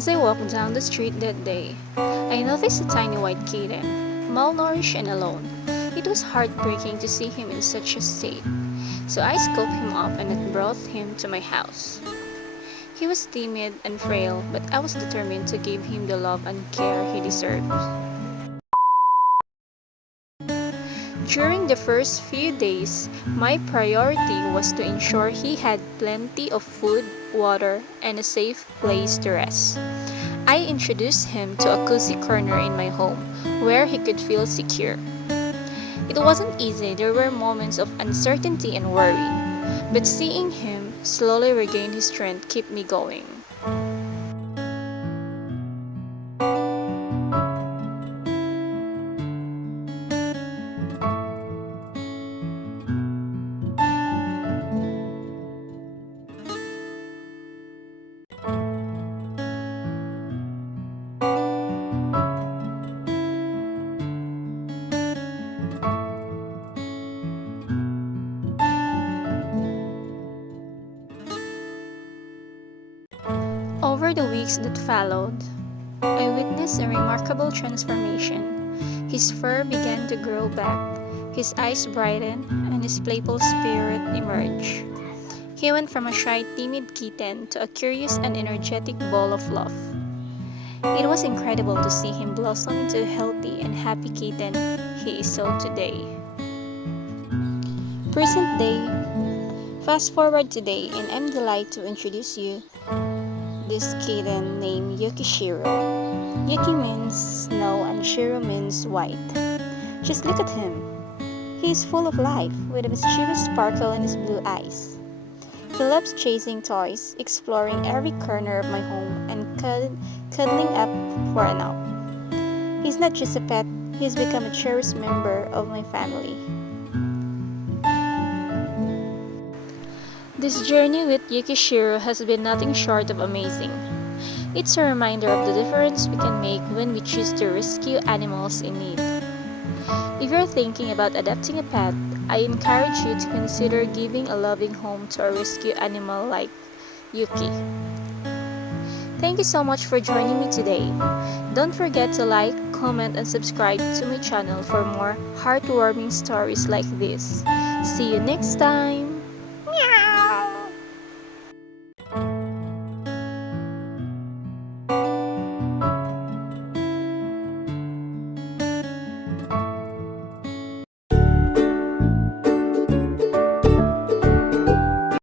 As I walked down the street that day, I noticed a tiny white kitten, malnourished and alone. It was heartbreaking to see him in such a state, so I scooped him up and brought him to my house. He was timid and frail, but I was determined to give him the love and care he deserves. During the first few days, my priority was to ensure he had plenty of food, water, and a safe place to rest. I introduced him to a cozy corner in my home where he could feel secure. It wasn't easy, there were moments of uncertainty and worry, but seeing him slowly regain his strength kept me going. Over the weeks that followed, I witnessed a remarkable transformation. His fur began to grow back, his eyes brightened, and his playful spirit emerged. He went from a shy, timid kitten to a curious and energetic ball of love. It was incredible to see him blossom into a healthy and happy kitten he is so today. Present day. Fast forward today, and I'm delighted to introduce you this kitten named Yukishiro. Yuki means snow and Shiro means white. Just look at him. He is full of life, with a mischievous sparkle in his blue eyes. He loves chasing toys, exploring every corner of my home, and cuddling up for a nap. He's not just a pet, he's become a cherished member of my family. This journey with Yukishiro has been nothing short of amazing. It's a reminder of the difference we can make when we choose to rescue animals in need. If you're thinking about adopting a pet, I encourage you to consider giving a loving home to a rescue animal like Yuki. Thank you so much for joining me today. Don't forget to like, comment, and subscribe to my channel for more heartwarming stories like this. See you next time!